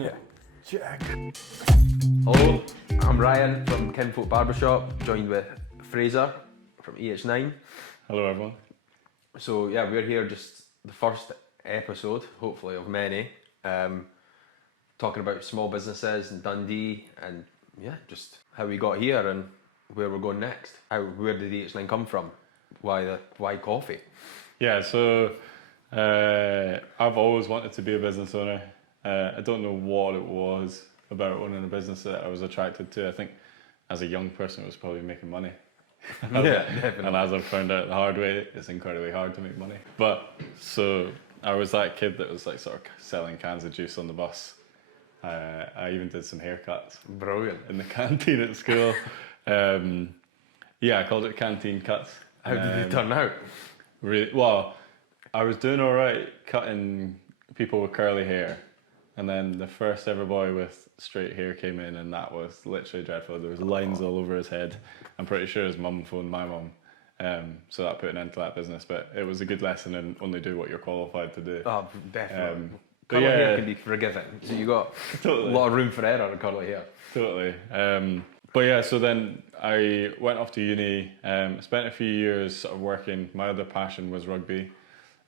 Yeah. Check. Hello, I'm Ryan from Kinfolk Barber Shop, joined with Fraser from EH9. Hello everyone. So yeah, we're here just the first episode, hopefully of many, talking about small businesses in Dundee and yeah, just how we got here and where we're going next. Where did EH9 come from? Why coffee? Yeah, so I've always wanted to be a business owner. I don't know what it was about owning a business that I was attracted to. I think as a young person it was probably making money. Yeah, definitely. And as I've found out the hard way, it's incredibly hard to make money. But so I was that kid that was like sort of selling cans of juice on the bus. I even did some haircuts. Brilliant. In the canteen at school. I called it Canteen Cuts. How did it turn out? Really, well, I was doing all right cutting people with curly hair, and then the first ever boy with straight hair came in, and that was literally dreadful. There was lines all over his head. I'm pretty sure his mum phoned my mum, so that put an end to that business. But it was a good lesson in only do what you're qualified to do. Oh, definitely. But Curly yeah, hair can be forgiven, so you got totally. a lot of room for error in curly hair. Totally. But yeah, so then I went off to uni, spent a few years sort of working. My other passion was rugby.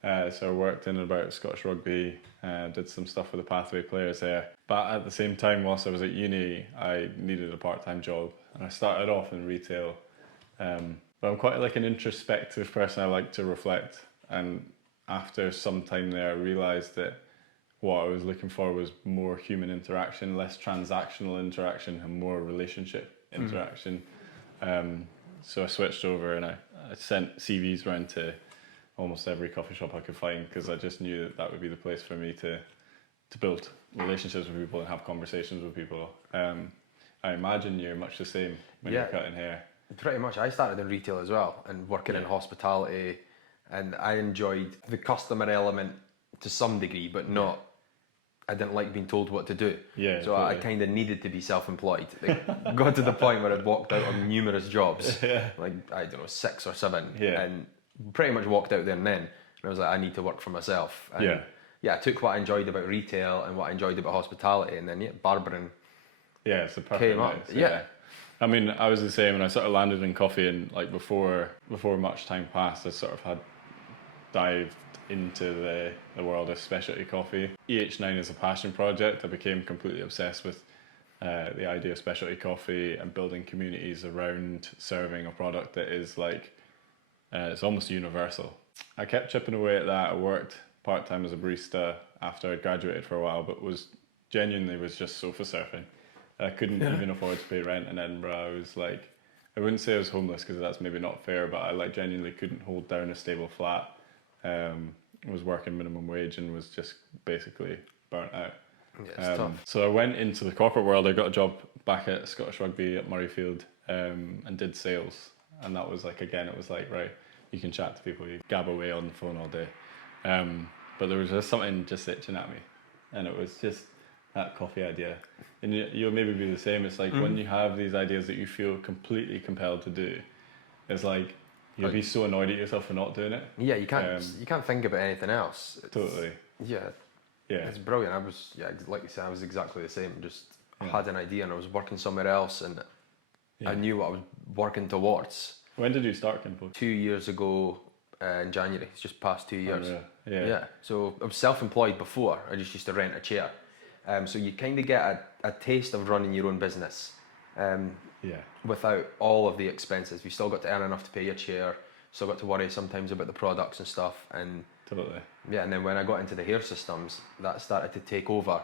So I worked in about Scottish Rugby, did some stuff with the pathway players there. But at the same time, whilst I was at uni, I needed a part-time job. And I started off in retail. But I'm quite like an introspective person. I like to reflect. And after some time there, I realised that what I was looking for was more human interaction, less transactional interaction, and more relationship interaction. So I switched over and I sent CVs around to almost every coffee shop I could find, because I just knew that would be the place for me to build relationships with people and have conversations with people. I imagine you're much the same when you're cutting hair. Pretty much. I started in retail as well and working in hospitality, and I enjoyed the customer element to some degree, but not. I didn't like being told what to do. Yeah, so totally. I kind of needed to be self-employed. Like, got to the point where I'd walked out on numerous jobs, like I don't know, 6 or 7, and pretty much walked out there and then. And I was like, I need to work for myself. And I took what I enjoyed about retail and what I enjoyed about hospitality, and then barbering. Yeah, it's the perfect came up. mix. Yeah. I mean, I was the same, and I sort of landed in coffee, and like before much time passed, I sort of had dived into the world of specialty coffee. EH9 is a passion project. I became completely obsessed with the idea of specialty coffee and building communities around serving a product that is like, it's almost universal. I kept chipping away at that. I worked part-time as a barista after I graduated for a while, but was just sofa surfing. I couldn't even afford to pay rent in Edinburgh. I was like, I wouldn't say I was homeless because that's maybe not fair, but I like genuinely couldn't hold down a stable flat. Was working minimum wage and was just basically burnt out. Yeah, it's tough. So I went into the corporate world. I got a job back at Scottish Rugby at Murrayfield, and did sales. And that was like, again, it was like, right, you can chat to people, you gab away on the phone all day. But there was just something just itching at me, and it was just that coffee idea. And you'll maybe be the same. It's like when you have these ideas that you feel completely compelled to do, it's like you'll be so annoyed at yourself for not doing it. Yeah, you can't think about anything else. Totally. Yeah, it's brilliant. Like you said, I was exactly the same. Just had an idea and I was working somewhere else, and I knew what I was working towards. When did you start Kinfolk? 2 years ago in January. It's just past 2 years. Oh, yeah. So I was self-employed before. I just used to rent a chair. So you kind of get a taste of running your own business. Without all of the expenses. You still got to earn enough to pay your chair, still got to worry sometimes about the products and stuff, and totally. And then when I got into the hair systems, that started to take over,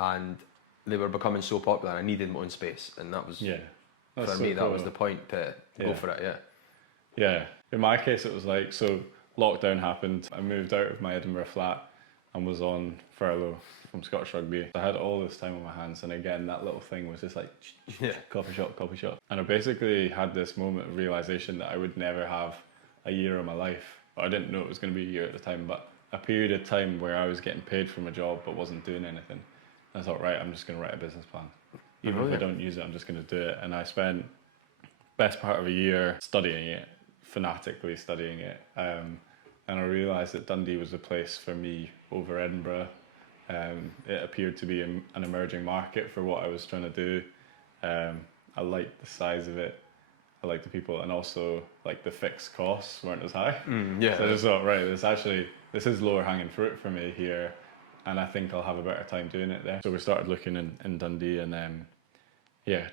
and they were becoming so popular. I needed my own space, and that was for me. That was the point to go for it. Yeah. In my case, it was like, so lockdown happened. I moved out of my Edinburgh flat and was on furlough from Scottish Rugby. I had all this time on my hands, and again, that little thing was just like, coffee shop. And I basically had this moment of realisation that I would never have a year of my life. I didn't know it was going to be a year at the time, but a period of time where I was getting paid from a job but wasn't doing anything. And I thought, right, I'm just going to write a business plan. Even if I don't use it, I'm just going to do it. And I spent best part of a year studying it, fanatically studying it. And I realised that Dundee was the place for me over Edinburgh, It appeared to be an emerging market for what I was trying to do. I liked the size of it. I liked the people, and also like the fixed costs weren't as high. Yeah. So I just thought, right, this is lower hanging fruit for me here, and I think I'll have a better time doing it there. So we started looking in Dundee, and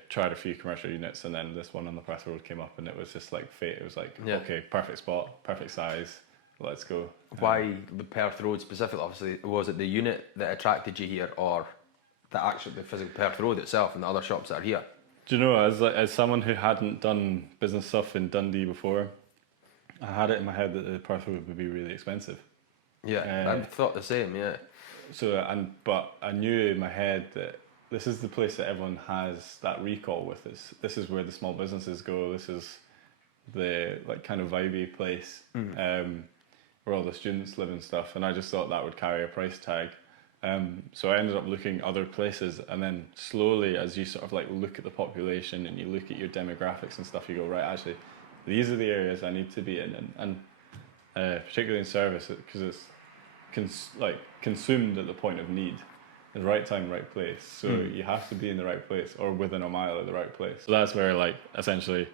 tried a few commercial units, and then this one on the Perth Road came up, and it was just like fate. It was like, okay, perfect spot, perfect size, let's go. Why the Perth Road specifically? Obviously, was it the unit that attracted you here, or the physical Perth Road itself and the other shops that are here? Do you know, as someone who hadn't done business stuff in Dundee before, I had it in my head that the Perth Road would be really expensive. Yeah, I thought the same. Yeah. But I knew in my head that this is the place that everyone has that recall with us. This is where the small businesses go. This is the like kind of vibey place where all the students live and stuff. And I just thought that would carry a price tag. So I ended up looking other places, and then slowly, as you sort of like look at the population and you look at your demographics and stuff, you go, right, actually, these are the areas I need to be in, and particularly in service, because it's consumed at the point of need. The right time, right place. So you have to be in the right place, or within a mile of the right place. So that's where, like, essentially,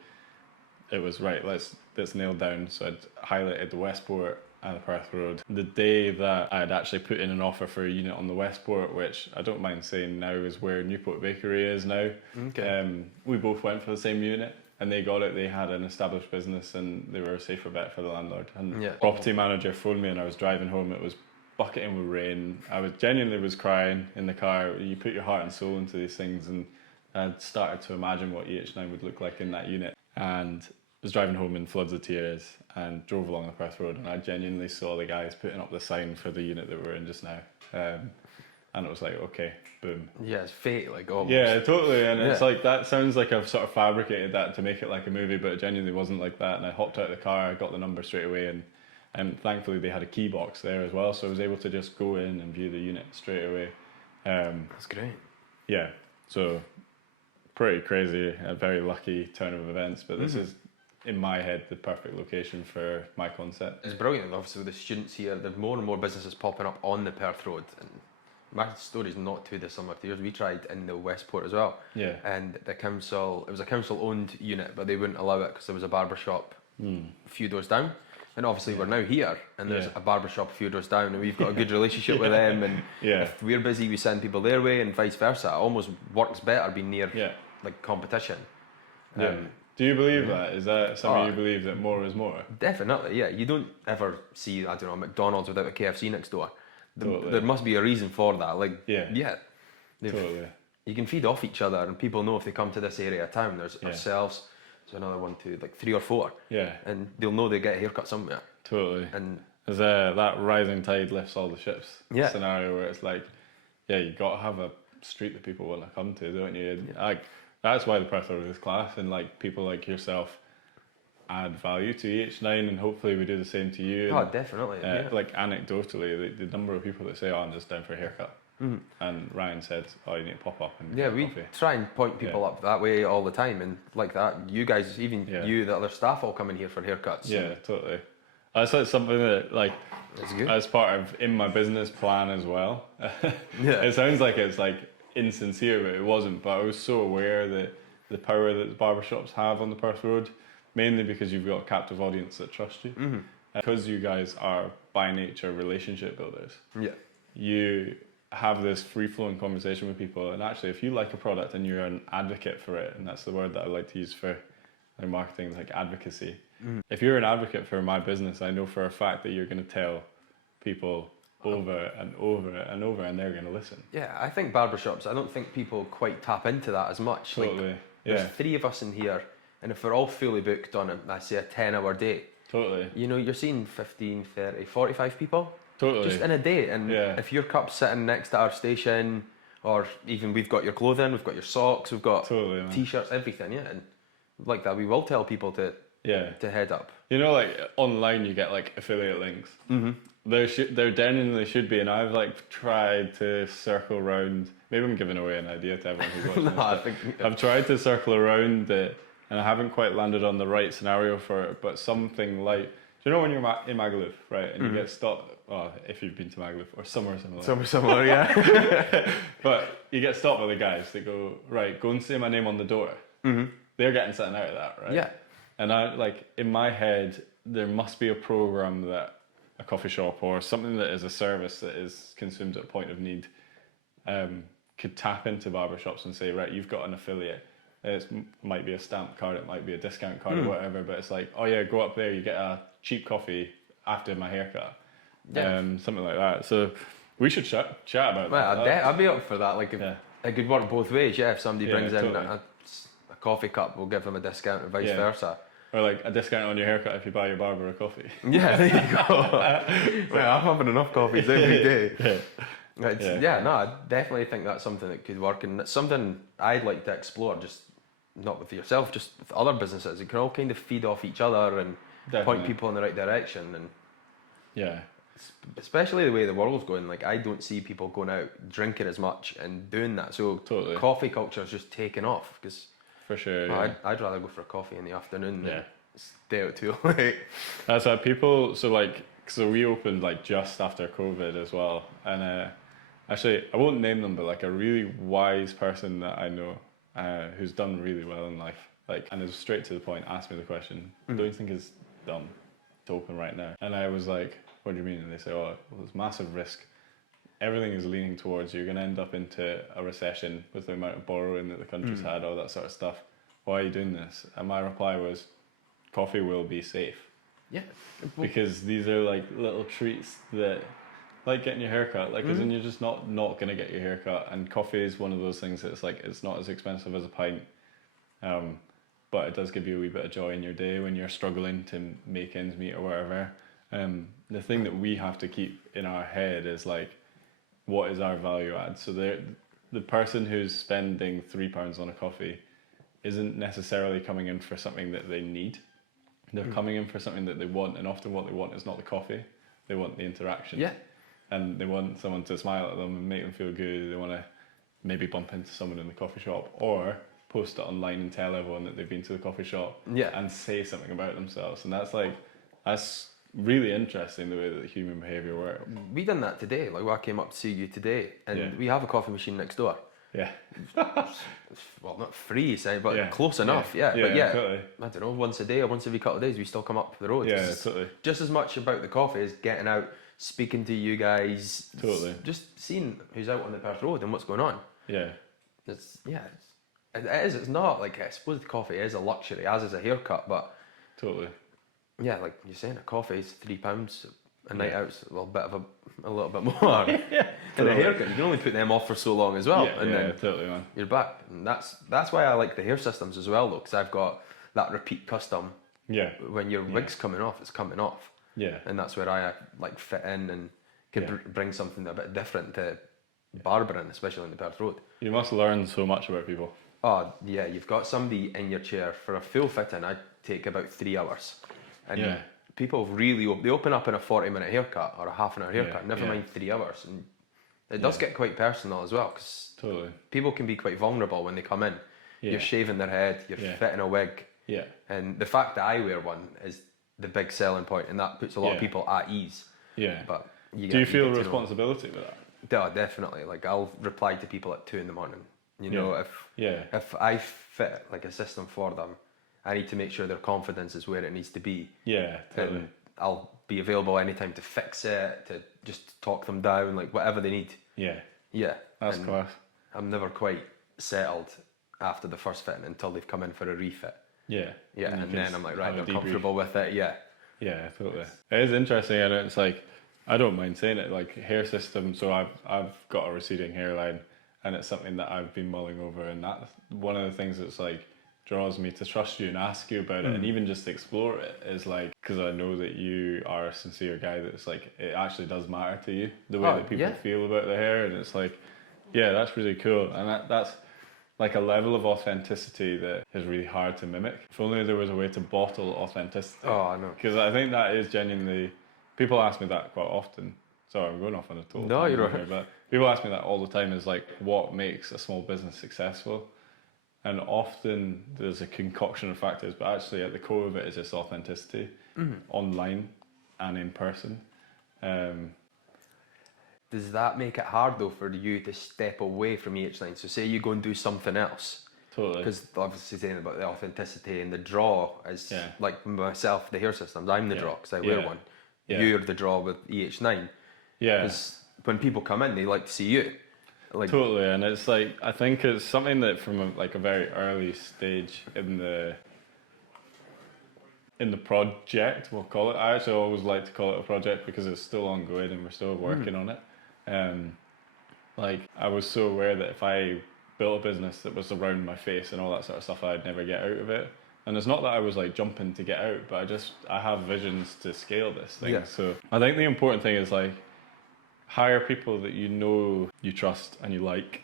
it was right. Let's nail down. So I'd highlighted the Westport and the Perth Road. The day that I'd actually put in an offer for a unit on the Westport, which I don't mind saying now is where Newport Bakery is now. Okay. We both went for the same unit, and they got it. They had an established business, and they were a safer bet for the landlord. And property manager phoned me, and I was driving home. It was bucketing with rain. I genuinely crying in the car. You put your heart and soul into these things, and I'd started to imagine what EH9 would look like in that unit, and was driving home in floods of tears, and drove along the Perth Road, and I genuinely saw the guys putting up the sign for the unit that we're in just now, and it was like, okay, boom. Yeah, it's fate, like, almost. Yeah, totally. And it's like, that sounds like I've sort of fabricated that to make it like a movie, but it genuinely wasn't like that. And I hopped out of the car, I got the number straight away, and thankfully they had a key box there as well, so I was able to just go in and view the unit straight away. That's great. Yeah, so pretty crazy, a very lucky turn of events, but this is, in my head, the perfect location for my concept. It's brilliant. Obviously, with the students here, there's more and more businesses popping up on the Perth Road, and my story's not too dissimilar to yours. We tried in the Westport as well, and it was a council-owned unit, but they wouldn't allow it because there was a barber shop a few doors down. And obviously we're now here, and there's a barber shop a few doors down, and we've got a good relationship with them, and if we're busy, we send people their way, and vice versa. It almost works better being near like competition. Do you believe that? Is that something you believe, that more is more? Definitely, yeah. You don't ever see, I don't know, McDonald's without a KFC next door. Totally. There must be a reason for that. Like, totally. You can feed off each other, and people know if they come to this area of town, there's ourselves, there's another 1, 2, like 3 or 4. Yeah. And they'll know they get a haircut somewhere. Totally. And there's that rising tide lifts all the ships scenario where it's like, you got to have a street that people want to come to, don't you? Like, that's why the Perth Road is class, and like people like yourself add value to EH9, and hopefully we do the same to you. Oh, definitely. Like anecdotally, the number of people that say, "Oh, I'm just down for a haircut," and Ryan said, "Oh, you need to pop up and get we coffee." Try and point people up that way all the time, and like that, you guys, even you, the other staff, all come in here for haircuts. Yeah, totally. That's like something that, like, as part of in my business plan as well. It sounds like it's like insincere, but it wasn't. But I was so aware that the power that the barber shops have on the Perth Road, mainly because you've got a captive audience that trust you. Because you guys are by nature relationship builders. Yeah. You have this free-flowing conversation with people, and actually, if you like a product and you're an advocate for it, and that's the word that I like to use for marketing, like advocacy. If you're an advocate for my business, I know for a fact that you're going to tell people over and over and over, and they're going to listen. Yeah, I think barbershops, I don't think people quite tap into that as much. Totally. Like, there's 3 of us in here, and if we're all fully booked on a 10-hour day, totally. You know, you're seeing 15, 30, 45 people. Totally. Just in a day. And if your cup's sitting next to our station, or even we've got your clothing, we've got your socks, we've got t-shirts, everything, and like that, we will tell people to head up. You know, like online you get like affiliate links. There genuinely should be, and I've like tried to circle around. Maybe I'm giving away an idea to everyone who's watching this. I've tried to circle around it, and I haven't quite landed on the right scenario for it. But something like, do you know when you're in Magaluf, right, and you get stopped well, if you've been to Magaluf or somewhere similar. Somewhere similar, yeah. But you get stopped by the guys that go, right, go and say my name on the door. Mm-hmm. They're getting something out of that, right? Yeah. And I, like, in my head, there must be a program that a coffee shop or something that is a service that is consumed at a point of need could tap into barber shops and say, right, you've got an affiliate. It might be a stamp card, it might be a discount card or whatever, but it's like, oh yeah, go up there, you get a cheap coffee after my haircut. Yeah. Something like that. So we should chat about Well, that. I'd be up for that. Like, it could work both ways. Yeah, if somebody brings in totally. a coffee cup, we'll give them a discount, and vice versa. Or like a discount on your haircut if you buy your barber a coffee. Yeah, there you go. Well, I'm having enough coffees every day. No, I definitely think that's something that could work, and it's something I'd like to explore. Just not with yourself, just with other businesses. You can all kind of feed off each other and point people in the right direction. And especially the way the world's going, like I don't see people going out drinking as much and doing that. So coffee culture is just taking off because for sure. I'd rather go for a coffee in the afternoon than stay out too late. That's so we opened like just after COVID as well, and actually I won't name them, but like a really wise person that I know who's done really well in life, like, and is straight to the point, asked me the question, don't you think it's dumb to open right now? And I was like, what do you mean? And they say, oh, well, there's massive risk. Everything is leaning towards you're going to end up into a recession with the amount of borrowing that the country's had, all that sort of stuff. Why are you doing this? And my reply was, coffee will be safe. Yeah. Because these are like little treats that, like getting your haircut, like as in you're just not going to get your haircut. And coffee is one of those things that's like, it's not as expensive as a pint. But it does give you a wee bit of joy in your day when you're struggling to make ends meet or whatever. The thing that we have to keep in our head is like, what is our value add? So the person who's spending £3 on a coffee isn't necessarily coming in for something that they need. They're coming in for something that they want, and often what they want is not the coffee. They want the interaction. Yeah. And they want someone to smile at them and make them feel good. They want to maybe bump into someone in the coffee shop or post it online and tell everyone that they've been to the coffee shop and say something about themselves. And that's really interesting, the way that the human behaviour works. We done that today. Like, I came up to see you today, and we have a coffee machine next door. Yeah. Well, not free, but close enough. Yeah. But totally. I don't know, once a day or once every couple of days, we still come up the road. Yeah, totally. Just as much about the coffee as getting out, speaking to you guys. Totally. Just seeing who's out on the Perth Road and what's going on. Yeah. It is. It's not like, I suppose the coffee is a luxury, as is a haircut, but totally. Yeah, like you're saying, a coffee is £3. A night out's a little bit more. And a haircut, you can only put them off for so long as well, then totally, man. You're back. And that's why I like the hair systems as well, though, because I've got that repeat custom. Yeah. When your wig's coming off, it's coming off. Yeah. And that's where I like fit in and can bring something a bit different to barbering, especially in the Perth Road. You must learn so much about people. Oh yeah, you've got somebody in your chair for a full fit-in. I take about 3 hours. And people really, they open up in a 40-minute haircut or a half an hour haircut, never mind 3 hours. And it does get quite personal as well, because people can be quite vulnerable when they come in. You're shaving their head, you're fitting a wig. Yeah. And the fact that I wear one is the big selling point, and that puts a lot of people at ease. Yeah. But do you feel responsibility with that? Yeah, definitely. Like, I'll reply to people at 2 a.m. You know, if I fit like a system for them, I need to make sure their confidence is where it needs to be. Yeah, totally. And I'll be available anytime to fix it, to just talk them down, like whatever they need. Yeah. Yeah. That's class. I'm never quite settled after the first fitting until they've come in for a refit. Yeah. Yeah, and then I'm like, right, they're comfortable with it, yeah. Yeah, totally. It is interesting, and it's like, I don't mind saying it, like hair system, so I've got a receding hairline, and it's something that I've been mulling over, and that's one of the things that's like, draws me to trust you and ask you about it, and even just explore it is like, because I know that you are a sincere guy, that's like, it actually does matter to you, the way that people feel about their hair, and it's like, yeah, that's really cool, and that's like a level of authenticity that is really hard to mimic. If only there was a way to bottle authenticity. Oh, I know. Because I think that is genuinely, people ask me that quite often. Sorry, I'm going off on a total. No, you're right. Here, but people ask me that all the time, is like, what makes a small business successful? And often there's a concoction of factors, but actually at the core of it is just authenticity, online and in person. Does that make it hard though for you to step away from EH9? So say you go and do something else. Totally. Because obviously saying about the authenticity and the draw is like myself, the hair systems, I'm the draw because I wear one. Yeah. You're the draw with EH9. Yeah. Because when people come in, they like to see you. Like, totally, and it's like, I think it's something that from a very early stage in the project, we'll call it. I actually always like to call it a project because it's still ongoing and we're still working on it. Like, I was so aware that if I built a business that was around my face and all that sort of stuff, I'd never get out of it. And it's not that I was like jumping to get out, but I have visions to scale this thing. Yeah. So I think the important thing is like, hire people that you know, you trust and you like.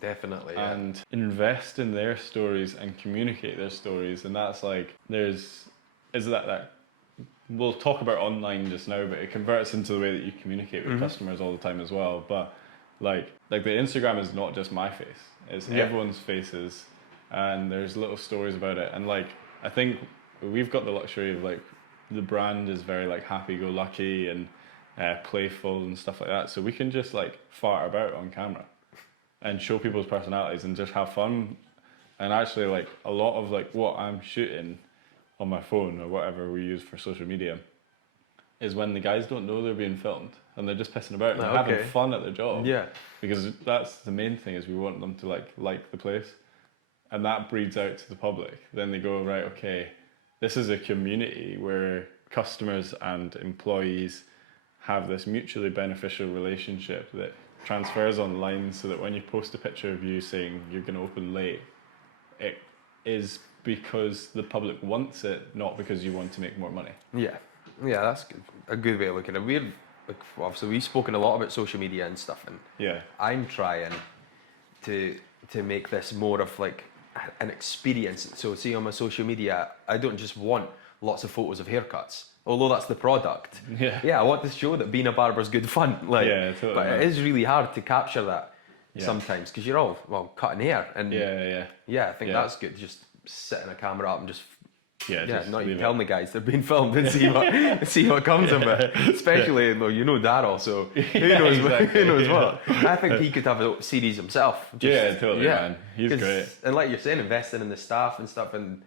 Definitely. And invest in their stories and communicate their stories. And that's like, we'll talk about online just now, but it converts into the way that you communicate with customers all the time as well. But like the Instagram is not just my face, it's everyone's faces, and there's little stories about it. And like, I think we've got the luxury of like, the brand is very like happy-go-lucky and playful and stuff like that, so we can just like fart about on camera and show people's personalities and just have fun. And actually, like, a lot of like what I'm shooting on my phone or whatever we use for social media is when the guys don't know they're being filmed and they're just pissing about and having fun at their job. Yeah. Because that's the main thing, is we want them to like the place, and that breeds out to the public. Then they go, right, okay, this is a community where customers and employees have this mutually beneficial relationship that transfers online, so that when you post a picture of you saying you're going to open late, it is because the public wants it, not because you want to make more money. Yeah, that's good. A good way of looking at it. Obviously we've spoken a lot about social media and stuff, and I'm trying to make this more of like an experience. So see, on my social media, I don't just want lots of photos of haircuts, although that's the product. I want to show that being a barber is good fun. Like, totally. But it is really hard to capture that sometimes, because you're all cutting hair, and I think that's good. Just setting a camera up and just not even tell the guys they're being filmed and see what comes of it. Especially though, you know Daryl, so who knows who knows what. I think he could have a series himself. Totally, man. He's great. And like you're saying, investing in the staff and stuff, and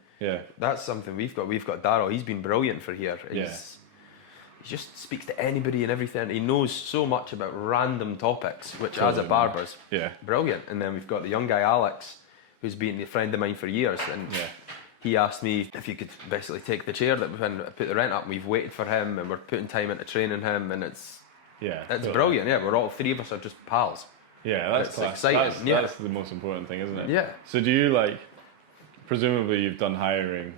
that's something we've got. We've got Daryl. He's been brilliant for here. He just speaks to anybody and everything. He knows so much about random topics, which as a barber's brilliant. And then we've got the young guy Alex, who's been a friend of mine for years, and he asked me if he could basically take the chair that we've put the rent up, and we've waited for him, and we're putting time into training him, and it's brilliant. We're all three of us are just pals. That's exciting. That's the most important thing, isn't it? Yeah. So do you like, presumably you've done hiring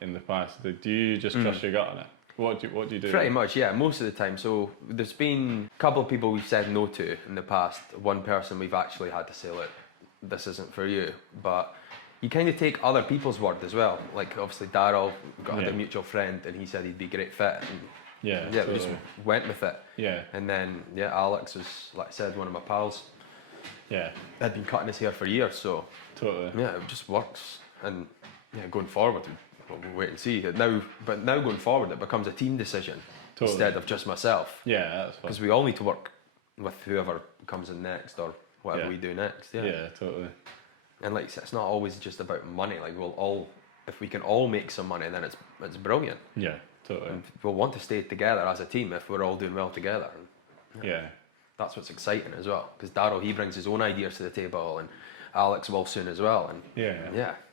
in the past, do you just trust your gut on it? What do you do? Pretty much, most of the time. So there's been a couple of people we've said no to in the past. One person we've actually had to say, look, this isn't for you. But you kind of take other people's word as well. Like obviously Daryl, we had a mutual friend, and he said he'd be a great fit. And we just went with it. And then Alex was, like I said, one of my pals. I'd been cutting his hair for years, so it just works. And going forward, we'll wait and see. But now going forward, it becomes a team decision instead of just myself. That's fun. Because we all need to work with whoever comes in next or whatever we do next. Totally. And like it's not always just about money. Like if we can all make some money, then it's brilliant. Totally. And we'll want to stay together as a team if we're all doing well together. That's what's exciting as well. Because Daryl, he brings his own ideas to the table, and Alex will soon as well. And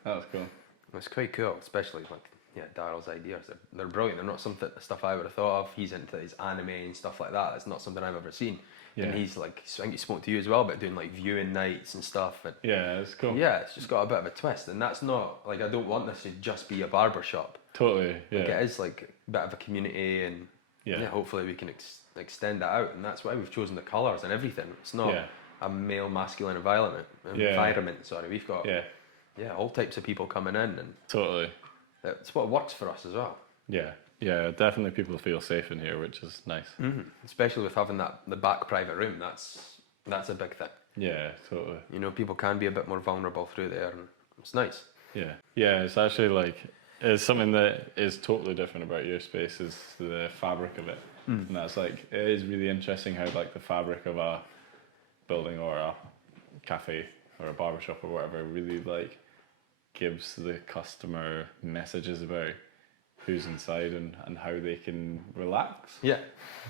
that's cool. It's quite cool, especially like Daryl's ideas. They're brilliant. They're not stuff I would have thought of. He's into his anime and stuff like that. It's not something I've ever seen. And he's like, I think he spoke to you as well about doing like viewing nights and stuff. And it's cool. It's just got a bit of a twist, and that's not like, I don't want this to just be a barber shop. Totally. Like it is like a bit of a community, and hopefully we can extend that out, and that's why we've chosen the colours and everything. It's not a male masculine environment. Sorry, we've got all types of people coming in, and totally, it's what works for us as well. Definitely people feel safe in here, which is nice. Especially with having the back private room. That's a big thing. Totally. You know, people can be a bit more vulnerable through there, and it's nice. It's actually like, it's something that is totally different about your space is the fabric of it. And that's like, it is really interesting how like the fabric of a building or a cafe or a barber shop or whatever really like gives the customer messages about who's inside and how they can relax. Yeah.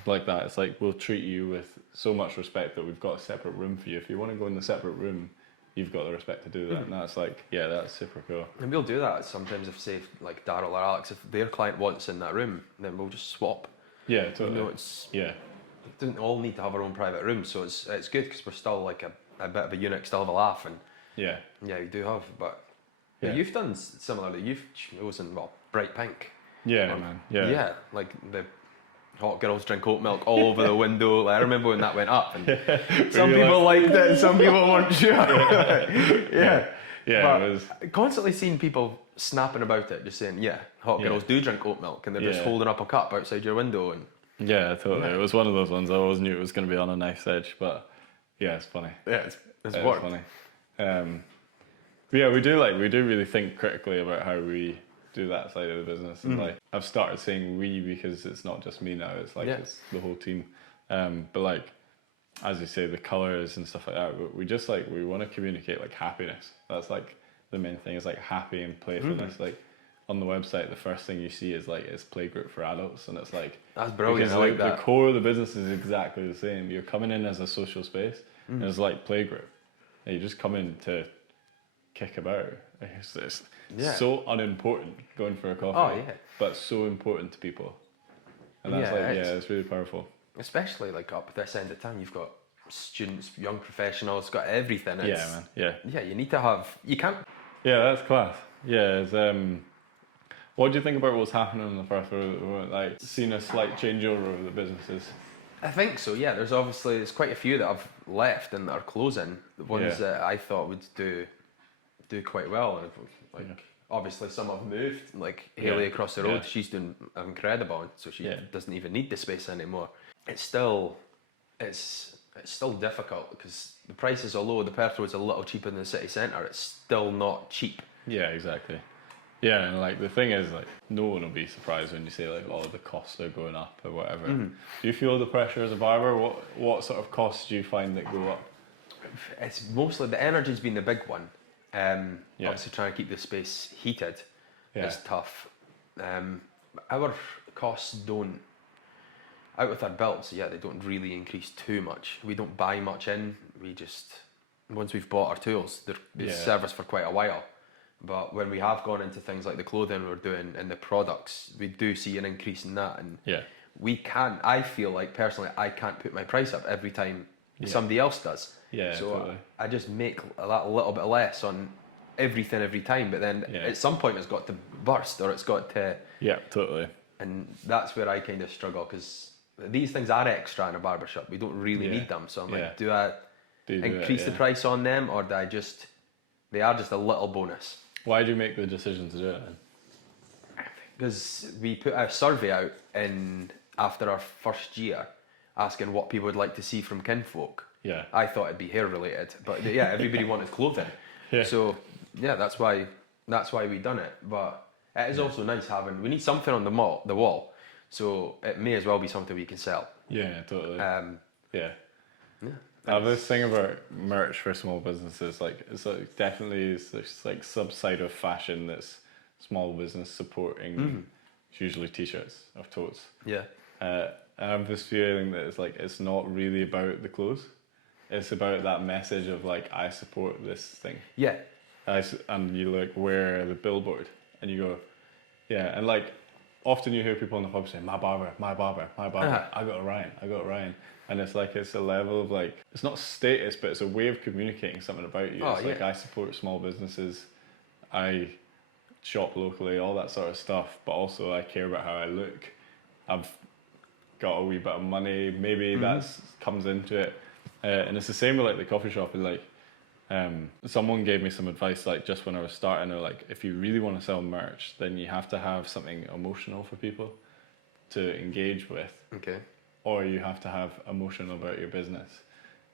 Like that. It's like, we'll treat you with so much respect that we've got a separate room for you. If you want to go in the separate room, you've got the respect to do that. And that's like, yeah, that's super cool. And we'll do that sometimes if, say, like Daryl or Alex, if their client wants in that room, then we'll just swap. Yeah, totally. You know, it's... Yeah. It doesn't all need to have our own private room, so it's good because we're still like a bit of a unit, still have a laugh, and Yeah. yeah, we do have. But Yeah. you've done similarly. You've chosen bright pink. Yeah, man. Yeah. Yeah, like the hot girls drink oat milk all over the window. Like, I remember when that went up, and some people liked it, and some people weren't sure. Yeah. Yeah, But it was. constantly seeing people snapping about it, just saying, yeah, hot girls do drink oat milk, and they're just Yeah. holding up a cup outside your window. And Yeah, totally. It was one of those ones I always knew it was going to be on a knife's edge, but yeah, it's funny. yeah, it's It worked. was funny. But yeah, we do really think critically about how we do that side of the business, and like I've started saying we because it's not just me now. It's like it's the whole team. But like as you say, the colors and stuff like that. We just like we want to communicate like happiness. That's like the main thing. Is like happy and playfulness. Like on the website, the first thing you see is like it's playgroup for adults, and it's like That's brilliant. because I like the that. core of the business is exactly the same. You're coming in as a social space, and it's like playgroup, and you just come in to kick about. It's so unimportant going for a coffee. Oh, yeah. But so important to people, and that's it's really powerful. Especially like up this end of town, you've got students, young professionals, got everything. It's, Yeah, man. Yeah. Yeah, you need to have. You can't. Yeah, that's class. Yeah, it's what do you think about what's happening on the Perth Road? Like, seen a slight changeover of the businesses? I think so. Yeah, there's quite a few that have left and that are closing. The ones that I thought would do quite well, and like obviously some have moved. Like Haley across the road, she's doing incredible, so she doesn't even need the space anymore. It's still difficult because the prices, although the Perth Road's a little cheaper than the city centre, it's still not cheap. Yeah, exactly. Yeah, and like the thing is, like no one will be surprised when you say like, oh, the costs are going up or whatever. Do you feel the pressure as a barber? What sort of costs do you find that go up? It's mostly the energy's been the big one. Obviously trying to keep the space heated is tough. Our costs don't, out with our belts, they don't really increase too much. We don't buy much in. We just, once we've bought our tools, they serve us for quite a while. But when we have gone into things like the clothing we're doing and the products, we do see an increase in that. And we can't, I feel like personally, I can't put my price up every time somebody else does. Yeah, so totally. I just make a little bit less on everything every time, but then at some point it's got to burst or it's got to... Yeah, totally. And that's where I kind of struggle, because these things are extra in a barbershop. We don't really need them. So I'm like, do I increase the price on them, or do I just... They are just a little bonus. Why do you make the decision to do it then? Because we put a survey out after our first year asking what people would like to see from Kinfolk. Yeah. I thought it'd be hair related, but everybody wanted clothing. So that's why we done it. But it is also nice having, we need something on the wall, so it may as well be something we can sell. Yeah, totally. Yeah. I have this thing about merch for small businesses. Like it's like definitely this like subside of fashion that's small business supporting. It's usually t-shirts or totes. Yeah. I have this feeling that it's not really about the clothes. It's about that message of like, I support this thing. Yeah. And you like wear the billboard and you go, and like often you hear people in the pub say, my barber, my barber, my barber. I got a Ryan. And it's like, it's a level of like, it's not status, but it's a way of communicating something about you. It's like, I support small businesses. I shop locally, all that sort of stuff. But also I care about how I look. I've got a wee bit of money. Maybe that's comes into it. And it's the same with like the coffee shop. And like, someone gave me some advice, like just when I was starting, they're like, if you really want to sell merch, then you have to have something emotional for people to engage with. Okay. Or you have to have emotion about your business.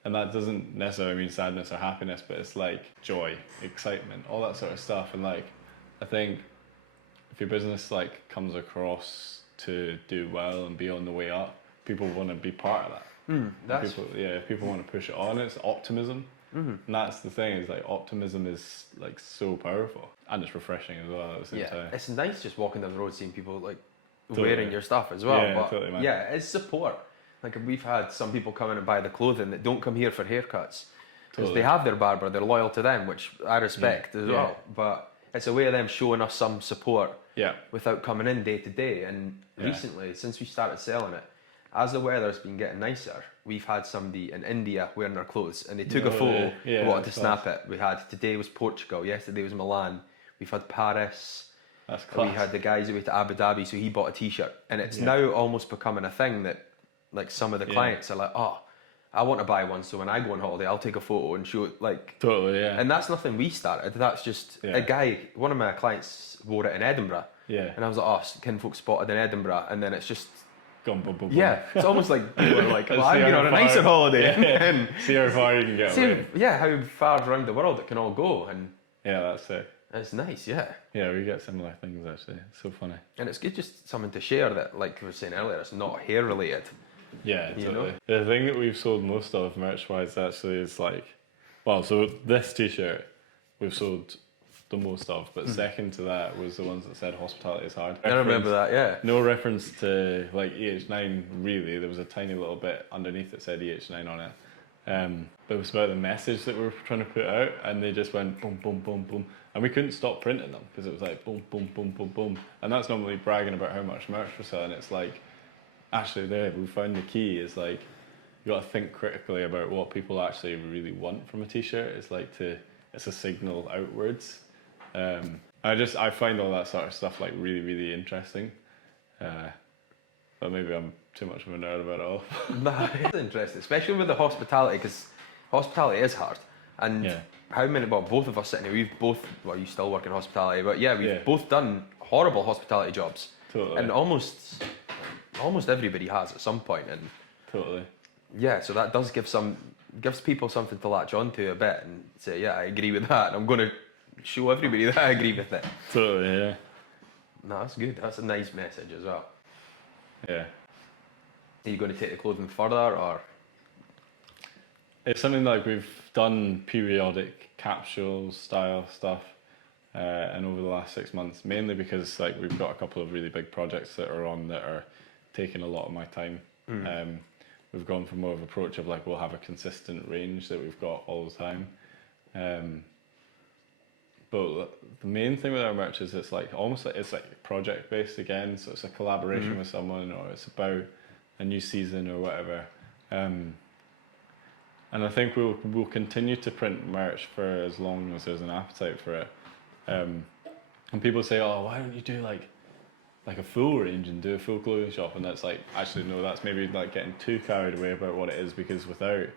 And that doesn't necessarily mean sadness or happiness, but it's like joy, excitement, all that sort of stuff. And like, I think if your business like comes across to do well and be on the way up, people want to be part of that. People want to push it on. It's optimism. And that's the thing, is like optimism is like so powerful, and it's refreshing as well at the same time. It's nice just walking down the road seeing people like Totally. wearing your stuff as well. Yeah, but totally, man. yeah, it's support. Like we've had some people come in and buy the clothing that don't come here for haircuts because they have their barber, they're loyal to them, which I respect as well. But it's a way of them showing us some support without coming in day to day. And recently, since we started selling it, as the weather's been getting nicer, we've had somebody in India wearing our clothes, and they took a photo, wanted to snap it. We had, today was Portugal, yesterday was Milan, we've had Paris, That's class. we had the guys away to Abu Dhabi, so he bought a t-shirt. And it's now almost becoming a thing that like some of the clients are like, oh, I want to buy one, so when I go on holiday, I'll take a photo and show it, like... Totally, yeah. And that's nothing we started, that's just a guy, one of my clients wore it in Edinburgh. Yeah. And I was like, oh, Kinfolk spotted in Edinburgh, and then it's just... Boom, boom, boom, yeah, it's almost like people are like, well, I've been on a nicer holiday. And see how far you can get away. Yeah, how far around the world it can all go. And yeah, that's it. It's nice, yeah. Yeah, we get similar things actually. It's so funny. And it's good just something to share that, like we were saying earlier, it's not hair related. Yeah, you totally. know? The thing that we've sold most of merch-wise actually is like, well, so this t-shirt we've sold the most of, but second to that was the ones that said hospitality is hard. I remember that, yeah. No reference to like EH9 really. There was a tiny little bit underneath that said EH9 on it. But it was about the message that we were trying to put out, and they just went boom, boom, boom, boom. And we couldn't stop printing them because it was like boom, boom, boom, boom, boom. And that's normally bragging about how much merch we're selling. It's like, actually there, we found the key is like, you got to think critically about what people actually really want from a t-shirt. It's like it's a signal outwards. I find all that sort of stuff like really, really interesting. But maybe I'm too much of a nerd about it all. No, it's interesting, especially with the hospitality, because hospitality is hard. And how many, well, both of us sitting here, we've both, well, you still work in hospitality, but we've both done horrible hospitality jobs. Totally. And almost everybody has at some point. And totally. Yeah, so that does gives people something to latch onto a bit and say, yeah, I agree with that, and I'm going to show everybody that I agree with it. Totally, yeah. No, that's good. That's a nice message as well. Yeah. Are you going to take the clothing further, or? It's something like we've done periodic capsule style stuff, and over the last 6 months, mainly because like we've got a couple of really big projects that are on that are taking a lot of my time. We've gone for more of an approach of like we'll have a consistent range that we've got all the time. But the main thing with our merch is it's like almost like it's like project based again, so it's a collaboration with someone, or it's about a new season or whatever. And I think we'll continue to print merch for as long as there's an appetite for it. And people say, oh, why don't you do like a full range and do a full clothing shop? And that's like, actually no, that's maybe like getting too carried away about what it is, because without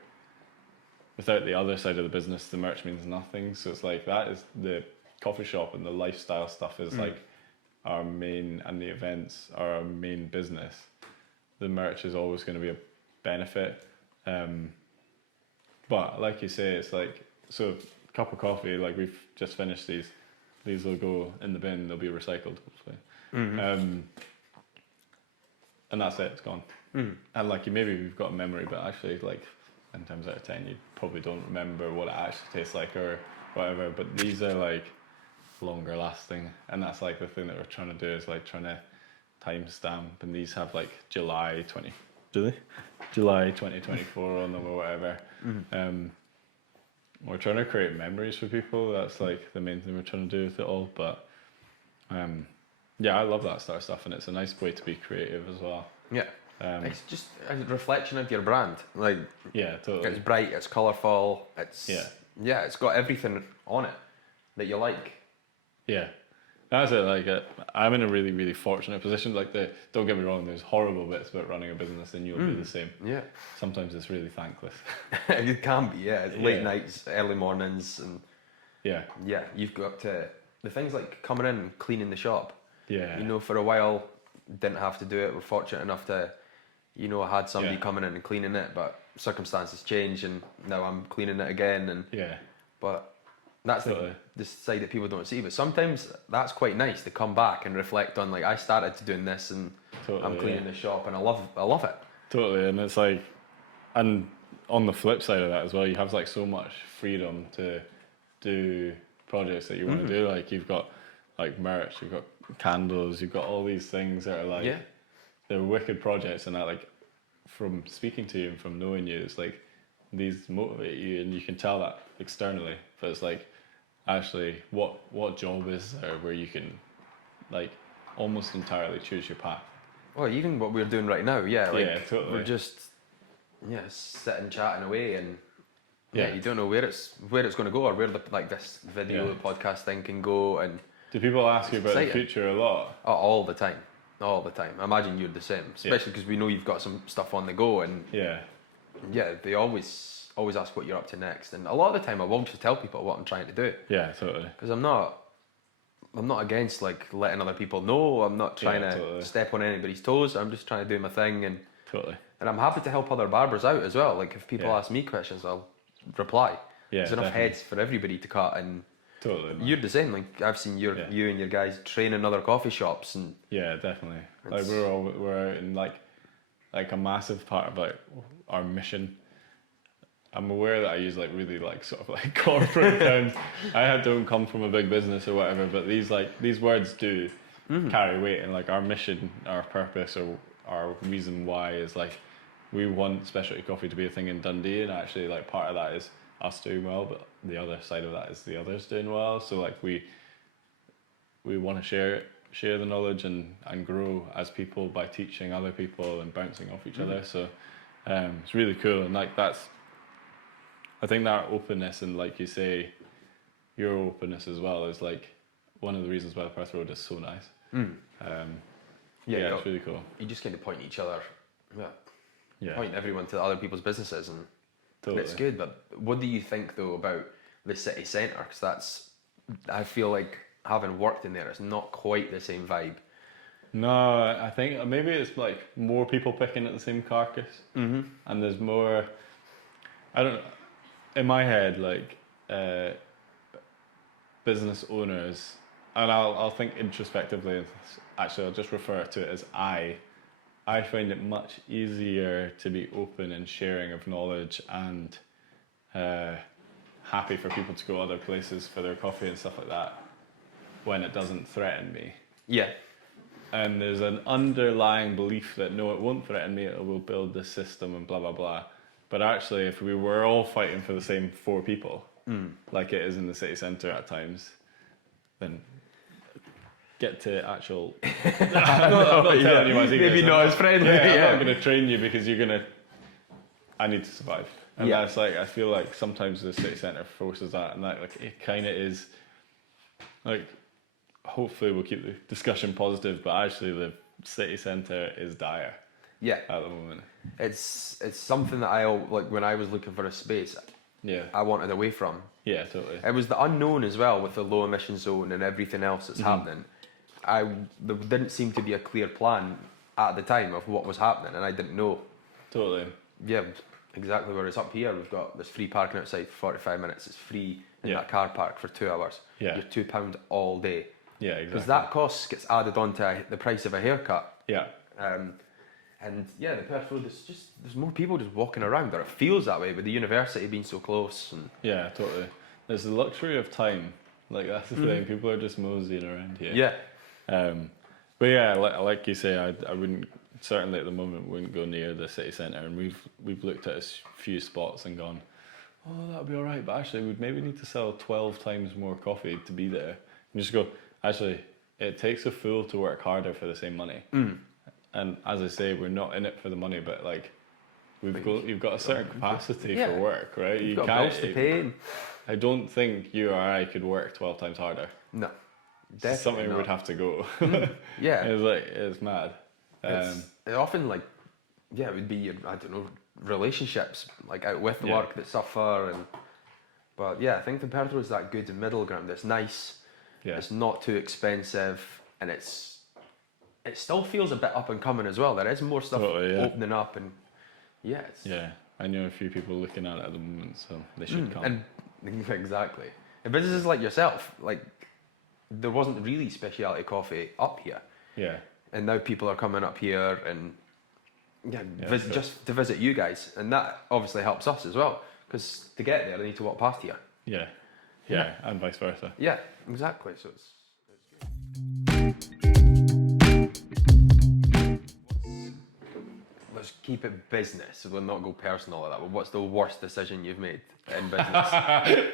the other side of the business, the merch means nothing. So it's like that is the coffee shop, and the lifestyle stuff is like our main, and the events are our main business. The merch is always going to be a benefit. But like you say, it's like, so a cup of coffee, like we've just finished these will go in the bin, they'll be recycled, hopefully. And that's it, it's gone. And like maybe we've got a memory, but actually like 10 times out of 10 you probably don't remember what it actually tastes like or whatever, but these are like longer lasting, and that's like the thing that we're trying to do, is like trying to timestamp, and these have like July 2024 on them or whatever. We're trying to create memories for people. That's like the main thing we're trying to do with it all. But yeah, I love that sort of stuff, and it's a nice way to be creative as well. Yeah. It's just a reflection of your brand. Like, yeah, totally. It's bright, it's colourful, it's it's got everything on it that you like. Yeah. That's it. Like, I'm in a really, really fortunate position. Like, don't get me wrong, there's horrible bits about running a business, and you'll be the same. Yeah. Sometimes it's really thankless. It can be, yeah. It's late nights, early mornings, and yeah, you've got to, the things like coming in and cleaning the shop. Yeah. You know, for a while, didn't have to do it. We're fortunate enough to, you know, I had somebody coming in and cleaning it, but circumstances change, and now I'm cleaning it again. And but that's the side that people don't see. But sometimes that's quite nice to come back and reflect on, like, I started doing this, and I'm cleaning the shop, and I love it. Totally, and it's like, and on the flip side of that as well, you have like so much freedom to do projects that you want to do. Like you've got like merch, you've got candles, you've got all these things that are like, they're wicked projects, and that like, from speaking to you and from knowing you, it's like these motivate you, and you can tell that externally. But it's like, actually, what job is there where you can like almost entirely choose your path? Well, even what we're doing right now, Totally. we're just sitting chatting away, and you don't know where it's going to go, or where this video podcast thing can go. And do people ask you about the future a lot? Oh, all the time. I imagine you're the same, especially because we know you've got some stuff on the go, and they always ask what you're up to next. And a lot of the time I will just tell people what I'm trying to do. Yeah, totally. Because I'm not against like letting other people know. I'm not trying to step on anybody's toes. I'm just trying to do my thing, and I'm happy to help other barbers out as well. Like if people ask me questions, I'll reply. There's enough heads for everybody to cut, and you're the same. Like I've seen you and your guys train in other coffee shops, and definitely. Like we're in like a massive part of like our mission. I'm aware that I use like really like sort of like corporate terms. I don't come from a big business or whatever, but these words do carry weight, and like our mission, our purpose, or our reason why is like we want specialty coffee to be a thing in Dundee, and actually like part of that is us doing well, but the other side of that is the others doing well. So like we want to share the knowledge and grow as people by teaching other people and bouncing off each other. So it's really cool, and like I think that openness, and like you say, your openness as well, is like one of the reasons why the Perth Road is so nice. It's really cool. You just kind of point each other, point everyone to other people's businesses, and it's good. But what do you think though about the city centre? Because I feel like having worked in there, it's not quite the same vibe. No, I think maybe it's like more people picking at the same carcass, and there's more. I don't know. In my head, like business owners, and I'll think introspectively. Actually, I'll just refer to it as I find it much easier to be open and sharing of knowledge, and happy for people to go other places for their coffee and stuff like that when it doesn't threaten me. Yeah. And there's an underlying belief that no, it won't threaten me, it will build this system and blah, blah, blah. But actually, if we were all fighting for the same 4 people, like it is in the city centre at times, then get to actual... I'm not telling you my secrets. Maybe not as friendly. I'm not going to train you because I need to survive. And that's like, I feel like sometimes the city centre forces that, and that like it kind of is, like, hopefully we'll keep the discussion positive, but actually the city centre is dire. Yeah. At the moment. It's something that I like when I was looking for a space. I wanted away from. Yeah, totally. It was the unknown as well, with the low emission zone and everything else that's happening. There didn't seem to be a clear plan at the time of what was happening, and I didn't know. Totally. Yeah, exactly. Whereas up here, we've got this free parking outside for 45 minutes. It's free in that car park for 2 hours. Yeah. You're £2 all day. Yeah, exactly. Because that cost gets added on to the price of a haircut. Yeah. And the Perth Road is there's more people just walking around, or it feels that way with the university being so close. And yeah, totally. There's the luxury of time. Like that's the thing. People are just moseying around here. Yeah. But yeah, like you say, I wouldn't, certainly at the moment, wouldn't go near the city centre. And we've looked at a few spots and gone, oh, that'd be all right. But actually, we'd maybe need to sell 12 times more coffee to be there. And just go, actually, it takes a fool to work harder for the same money. And as I say, we're not in it for the money, but like you've got a certain capacity for work, right? You've got bills to pay. I don't think you or I could work 12 times harder. No, definitely something not. would have to go. Yeah, it's mad. It often it would be your, I don't know, relationships like out with work that suffer, but I think the Perth Road is that good middle ground. It's nice. Yeah. It's not too expensive, and it still feels a bit up and coming as well. There is more stuff opening up, and I know a few people looking at it at the moment, so they should come. And exactly, and businesses like yourself, like there wasn't really specialty coffee up here. Yeah, and now people are coming up here, and just to visit you guys, and that obviously helps us as well, because to get there they need to walk past here. Yeah, and vice versa. Yeah, exactly. So it's let's keep it business. We'll not go personal like that. But what's the worst decision you've made in business?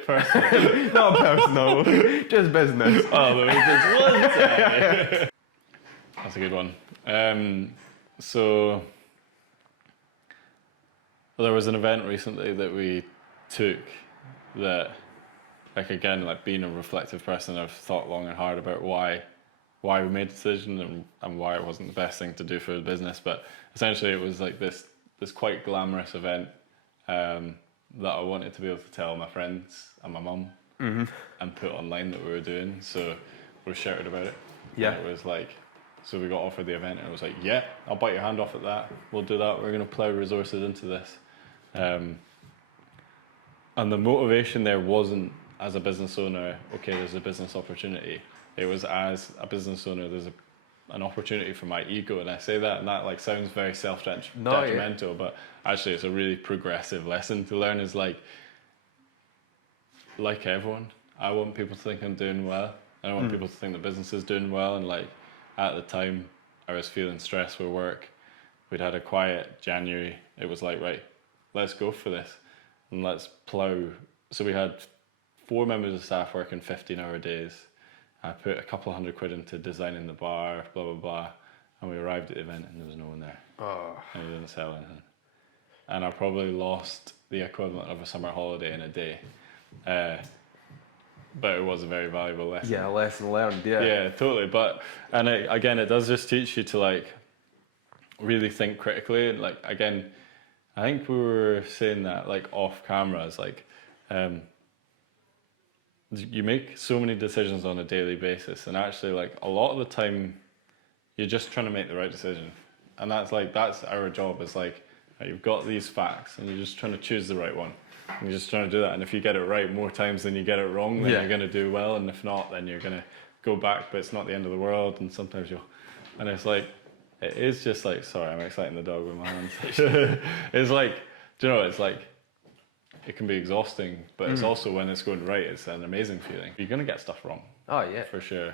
Personal. Not personal, just business. Oh, there was this one time. That's a good one. So there was an event recently that we took that, like, again, like, being a reflective person, I've thought long and hard about why we made the decision and why it wasn't the best thing to do for the business. But essentially it was like this quite glamorous event that I wanted to be able to tell my friends and my mum and put online that we were doing. So we shouted about it. Yeah. And it was like, so we got offered the event and it was like, yeah, I'll bite your hand off at that. We'll do that. We're going to plough resources into this. And the motivation there wasn't as a business owner, okay, there's a business opportunity. It was as a business owner, there's an opportunity for my ego. And I say that, and that like sounds very self-detrimental, but actually it's a really progressive lesson to learn. Is like everyone, I want people to think I'm doing well. I want people to think the business is doing well. And like at the time, I was feeling stressed with work. We'd had a quiet January. It was like, right, let's go for this and let's plough. So we had 4 members of staff working 15-hour days. I put a couple of £100 into designing the bar, blah, blah, blah. And we arrived at the event and there was no one there. Oh. And we didn't sell anything. And I probably lost the equivalent of a summer holiday in a day. But it was a very valuable lesson. Yeah, lesson learned, yeah. Yeah, totally. But, and again, it does just teach you to like really think critically. And like, again, I think we were saying that like off cameras, like, you make so many decisions on a daily basis, and actually like a lot of the time you're just trying to make the right decision. And that's our job, is like, you've got these facts and you're just trying to choose the right one. And you're just trying to do that. And if you get it right more times than you get it wrong, then you're going to do well. And if not, then you're going to go back, but it's not the end of the world. And sometimes and it's like, it is just like, sorry, I'm exciting the dog with my hands. It's like, do you know, it's like, it can be exhausting, but it's also, when it's going right, it's an amazing feeling. You're going to get stuff wrong. Oh, yeah. For sure.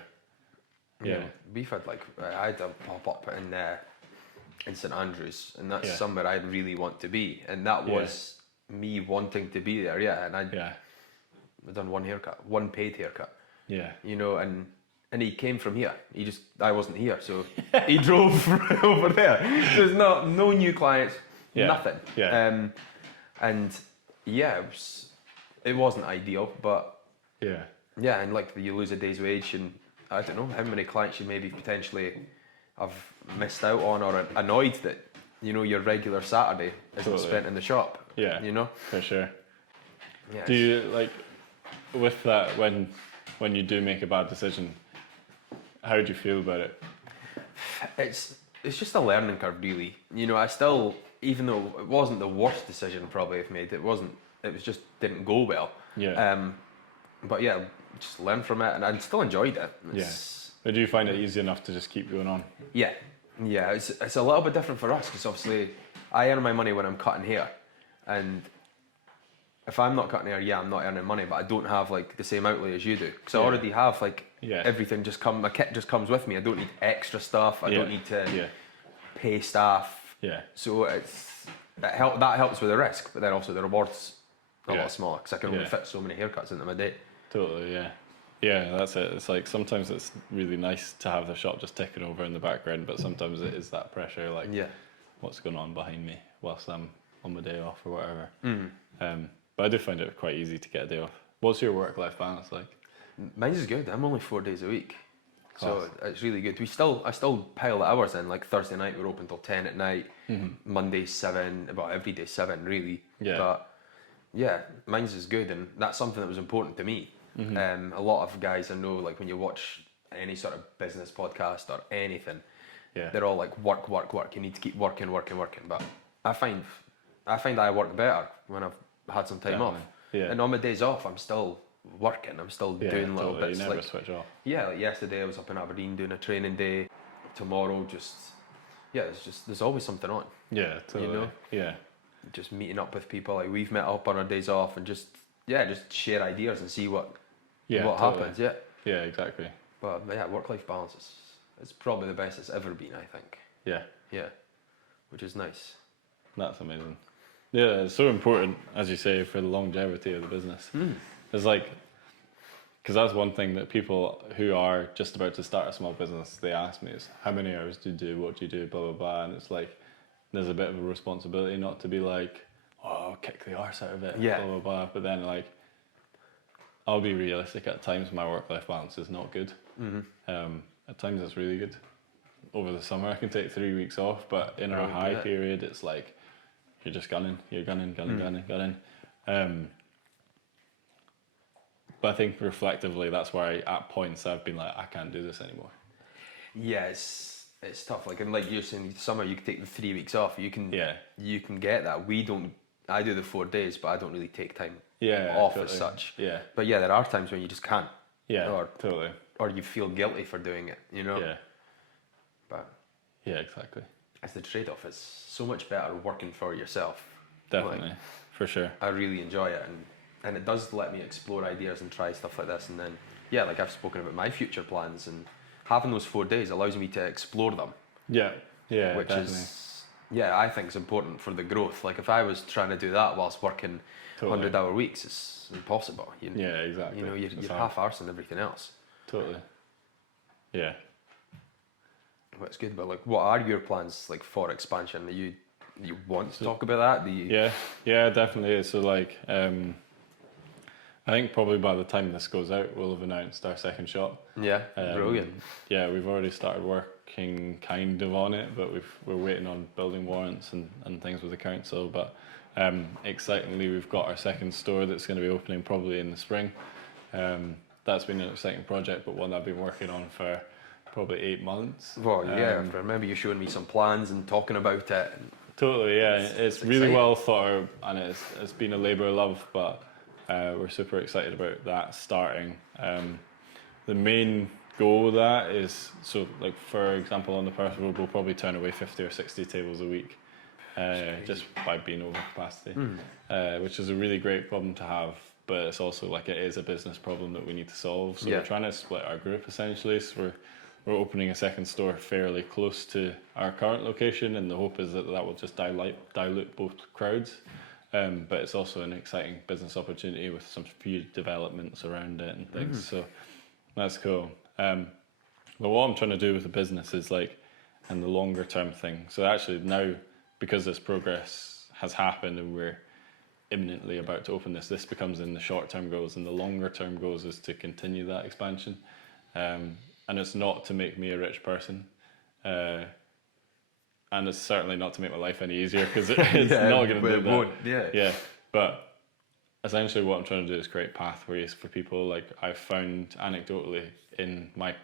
Yeah. We've had like, I had a pop-up in St Andrews, and that's somewhere I really want to be. And that was me wanting to be there, and I've done one paid haircut. Yeah. You know, and he came from here. I wasn't here, so he drove over there. There's no new clients, nothing. Yeah. And it wasn't ideal, but and like you lose a day's wage, and I don't know how many clients you maybe potentially have missed out on, or annoyed that, you know, your regular Saturday isn't spent in the shop. Yeah. You know? For sure. Yeah. Do you like, with that, when you do make a bad decision, how do you feel about it? It's just a learning curve, really. You know, I still, even though it wasn't the worst decision probably I've made, it was just didn't go well. Yeah. But yeah, just learn from it, and I still enjoyed it. But do you find it easy enough to just keep going on? Yeah. Yeah, it's a little bit different for us, because obviously I earn my money when I'm cutting hair, and if I'm not cutting hair, I'm not earning money, but I don't have like the same outlay as you do, because I already have like everything my kit just comes with me. I don't need extra stuff. I don't need to pay staff. Yeah. So that helps with the risk, but then also the reward's a lot smaller, because I can only fit so many haircuts into my day. Totally. Yeah. Yeah, that's it. It's like, sometimes it's really nice to have the shop just ticking over in the background, but sometimes it is that pressure, like what's going on behind me whilst I'm on my day off or whatever. But I do find it quite easy to get a day off. What's your work-life balance like? Mine is good. I'm only 4 days a week. So it's really good. I still pile the hours in. Like Thursday night we're open till 10 at night. Monday 7, about every day 7 really. Yeah. But yeah, mine's is good, and that's something that was important to me. A lot of guys I know, like when you watch any sort of business podcast or anything, they're all like work. You need to keep working. But I find I work better when I've had some time off. Yeah. And on my days off, I'm still working. I'm still doing little bits. You never switch off. Yeah, like yesterday I was up in Aberdeen doing a training day. Tomorrow, just yeah, there's always something on. Yeah, totally. You know? Yeah. Just meeting up with people, like we've met up on our days off and just share ideas and see what Totally. happens. Yeah. Yeah, exactly. But yeah, work-life balance is probably the best it's ever been, I think. Yeah. Yeah. Which is nice. That's amazing. Yeah, it's so important, as you say, for the longevity of the business. It's like, because that's one thing that people who are just about to start a small business, they ask me is, how many hours do you do? What do you do? Blah, blah, blah. And it's like, there's a bit of a responsibility not to be like, oh, kick the arse out of it, Yeah. blah, blah, blah. But then, like, I'll be realistic. At times, my work-life balance is not good. At times, it's really good. Over the summer, I can take 3 weeks off, but in our high period, it's like, you're just gunning. But I think reflectively, that's why at points I've been like, I can't do this anymore. Yeah, it's tough. Like, and like you're saying, summer you can take the 3 weeks off. You can get that. We don't. I do the 4 days, but I don't really take time off totally. as such. Yeah. But yeah, there are times when you just can't. Yeah. Totally. Or you feel guilty for doing it. You know. Yeah. But. Yeah, exactly. It's the trade-off. It's so much better working for yourself. Definitely, like, for sure. I really enjoy it, and it does let me explore ideas and try stuff like this. And then, yeah, like I've spoken about my future plans, and having those 4 days allows me to explore them. Yeah, yeah, which definitely. is, yeah, I think is important for the growth. Like if I was trying to do that whilst working 100-hour weeks, it's impossible. Yeah, exactly. You know, you're half-arsing everything else. Totally. Yeah. Well, it's good, but like, what are your plans like for expansion? You want to talk about that? Yeah, definitely. So like, I think probably by the time this goes out, we'll have announced our second shop. Yeah, brilliant. Yeah, we've already started working kind of on it, but we're waiting on building warrants and things with the council. But excitingly, we've got our second store that's going to be opening probably in the spring. That's been an exciting project, but one I've been working on for probably 8 months. Well, yeah, I remember you showing me some plans and talking about it. Totally, yeah. It's really exciting. Well thought out, and it's been a labour of love, but we're super excited about that starting. The main goal of that is, so like for example on the Perth Road, we'll probably turn away 50 or 60 tables a week just by being over capacity, which is a really great problem to have, but it's also like it is a business problem that we need to solve. So we're trying to split our group essentially. So we're opening a second store fairly close to our current location, and the hope is that will just dilute both crowds. But it's also an exciting business opportunity with some few developments around it and things. So that's cool. But what I'm trying to do with the business is like, and the longer term thing. So actually now, because this progress has happened and we're imminently about to open this becomes in the short term goals, and the longer term goals is to continue that expansion. And it's not to make me a rich person. And it's certainly not to make my life any easier, because it's not going to do that. Yeah. But essentially what I'm trying to do is create pathways for people. Like I've found anecdotally in my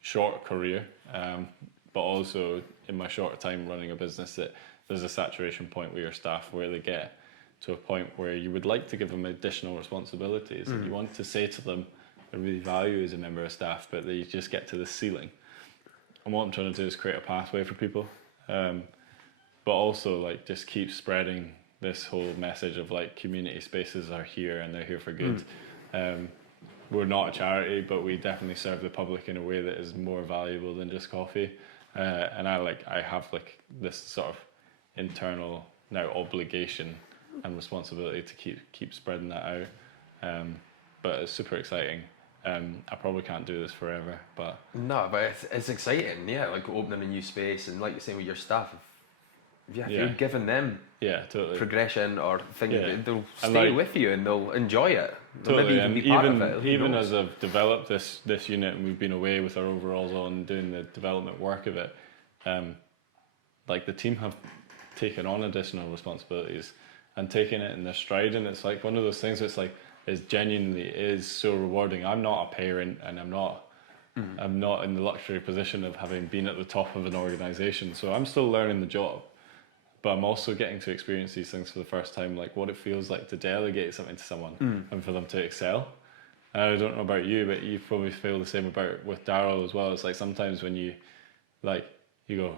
short career, but also in my short time running a business, that there's a saturation point with your staff where they get to a point where you would like to give them additional responsibilities. And you want to say to them, I really value you as a member of staff, but they just get to the ceiling. And what I'm trying to do is create a pathway for people, but also like just keep spreading this whole message of like community spaces are here and they're here for good. We're not a charity, but we definitely serve the public in a way that is more valuable than just coffee. And I have like this sort of internal now obligation and responsibility to keep spreading that out. But it's super exciting. I probably can't do this forever, but no, but it's exciting, yeah. Like opening a new space, and like you're saying with your staff, if you're giving them totally progression or things, they'll and stay like, with you and they'll enjoy it. They'll totally, maybe even be part of it. Even as I've developed this unit and we've been away with our overalls on doing the development work of it, like the team have taken on additional responsibilities and taken it in their stride, and it's like one of those things that's like, is so rewarding. I'm not a parent, and I'm not in the luxury position of having been at the top of an organisation, so I'm still learning the job, but I'm also getting to experience these things for the first time, like what it feels like to delegate something to someone and for them to excel. And I don't know about you, but you probably feel the same with Daryl as well. It's like sometimes when you go,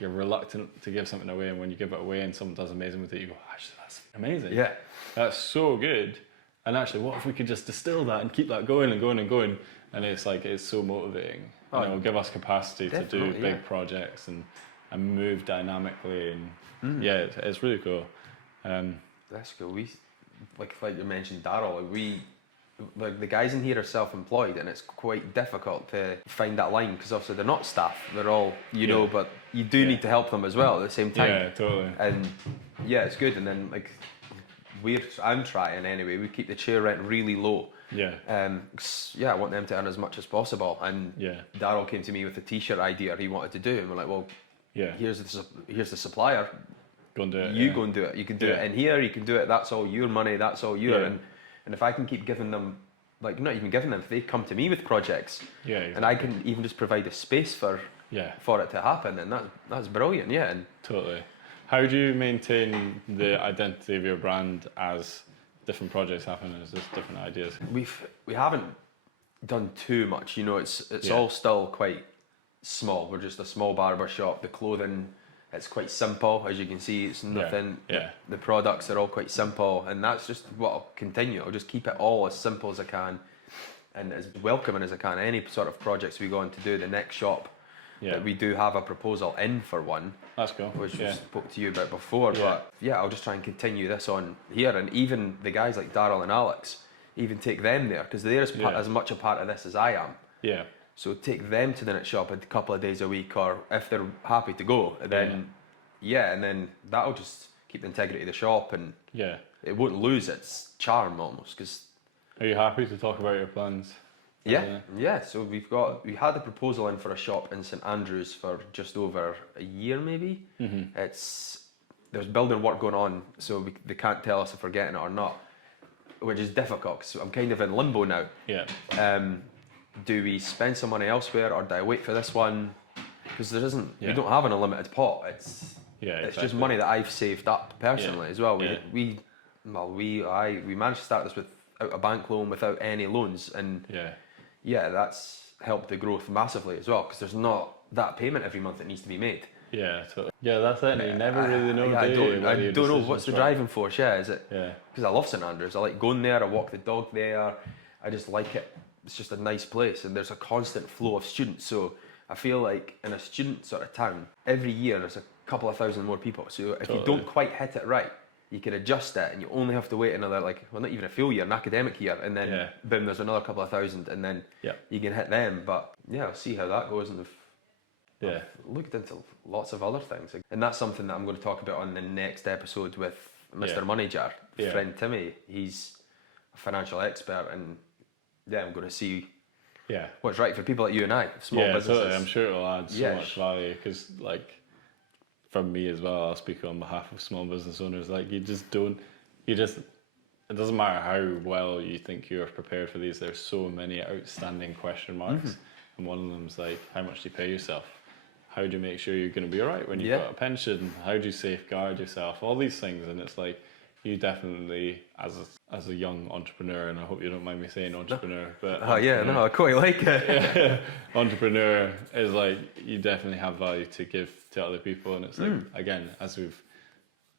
you're reluctant to give something away, and when you give it away and someone does amazing with it, you go, actually, that's amazing. Yeah. That's so good. And actually, what if we could just distill that and keep that going and going and going? And it's like, it's so motivating. You know, give us capacity to do big projects and move dynamically. And yeah, it's really cool. That's cool. We, like you mentioned, Daryl, like the guys in here are self-employed, and it's quite difficult to find that line, because obviously they're not staff, they're all, you know, but you do need to help them as well at the same time. Yeah, totally. And yeah, it's good. And then like I'm trying anyway, we keep the chair rent really low. Yeah. 'Cause, I want them to earn as much as possible. And Daryl came to me with a t-shirt idea he wanted to do, and we're like, well, here's the supplier. Go and do it. You go and do it. You can do it in here. You can do it. That's all your money. That's all your. And if I can keep giving them, like, not even giving them, if they come to me with projects, exactly. and I can even just provide a space for it to happen, then that's brilliant. Yeah. And totally. How do you maintain the identity of your brand as different projects happen, as just different ideas? We haven't done too much. You know, it's all still quite small. We're just a small barber shop. The clothing, it's quite simple, as you can see. It's nothing. The products are all quite simple, and that's just what I'll continue. I'll just keep it all as simple as I can, and as welcoming as I can. Any sort of projects we go on to do, the next shop, that we do have a proposal in for one. That's cool. Which we spoke to you about before, but I'll just try and continue this on here, and even the guys like Daryl and Alex, even take them there, because they're as much a part of this as I am. Yeah. So take them to the next shop a couple of days a week, or if they're happy to go, then and then that'll just keep the integrity of the shop, and it won't lose its charm almost. Cause are you happy to talk about your plans? Yeah. So we had a proposal in for a shop in St Andrews for just over a year, maybe. There's building work going on, so they can't tell us if we're getting it or not, which is difficult. So I'm kind of in limbo now. Do we spend some money elsewhere, or do I wait for this one? Because there isn't. We don't have an unlimited pot. It's just money that I've saved up personally as well. We managed to start this without a bank loan, without any loans, and that's helped the growth massively as well, because there's not that payment every month that needs to be made. Yeah, totally. Yeah, that's it. You never really know. I don't know what's the driving force. Is it? Because I love St Andrews. I like going there. I walk the dog there. I just like it. It's just a nice place, and there's a constant flow of students. So I feel like in a student sort of town, every year there's a couple of thousand more people. So if you don't quite hit it right, you can adjust it, and you only have to wait another, not even a full year, an academic year, and then boom, there's another couple of thousand, and then you can hit them. But I'll see how that goes, and I've looked into lots of other things, and that's something that I'm going to talk about on the next episode with Mr. Moneyjar, friend Timmy. He's a financial expert, and I'm going to see what's right for people like you and I, small businesses. Totally. I'm sure it'll add so much value, because from me as well, I'll speak on behalf of small business owners. It doesn't matter how well you think you're prepared for these. There's so many outstanding question marks, and one of them's how much do you pay yourself? How do you make sure you're going to be all right when you've got a pension? How do you safeguard yourself? All these things, and it's you definitely, as a young entrepreneur, and I hope you don't mind me saying entrepreneur, but I quite like it. Entrepreneur is you definitely have value to give to other people, and it's again, as we've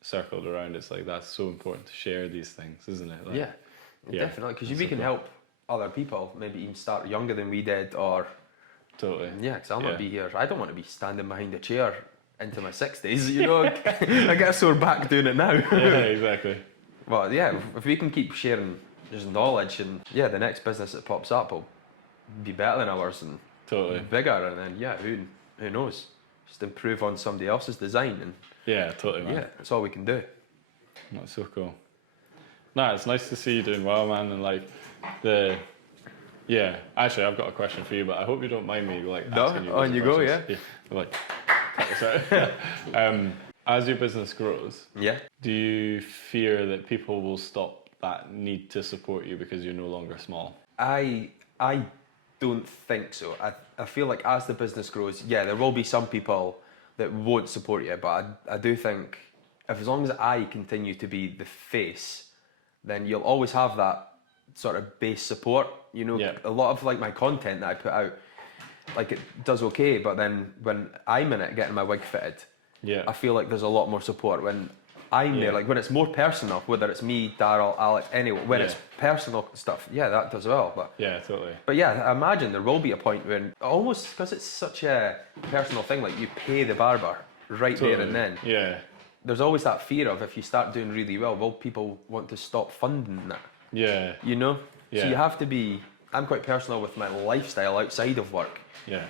circled around, it's that's so important to share these things, isn't it? Definitely, because we can help other people, maybe even start younger than we did, or because I'll not be here. I don't want to be standing behind a chair into my 60s, you know. I get a sore back doing it now. Exactly. Well, if we can keep sharing just knowledge, and the next business that pops up will be better than ours and bigger, and then who knows? Just improve on somebody else's design, and totally, man. That's all we can do. That's so cool. No, it's nice to see you doing well, man, and actually, I've got a question for you, but I hope you don't mind me asking you. On you go, sorry. As your business grows, do you fear that people will stop that need to support you because you're no longer small? I don't think so. I feel like as the business grows, there will be some people that won't support you, but I do think as long as I continue to be the face, then you'll always have that sort of base support. You know, a lot of my content that I put out, like it does okay, but then when I'm in it getting my wig fitted, I feel like there's a lot more support when I'm there. Like when it's more personal, whether it's me, Daryl, Alex, anyone, when it's personal stuff, that does well. But totally. But yeah, I imagine there will be a point when almost, because it's such a personal thing, like you pay the barber right there and then. Yeah. There's always that fear of if you start doing really well, will people want to stop funding that? Yeah. You know? Yeah. So you have to be, I'm quite personal with my lifestyle outside of work. Yeah.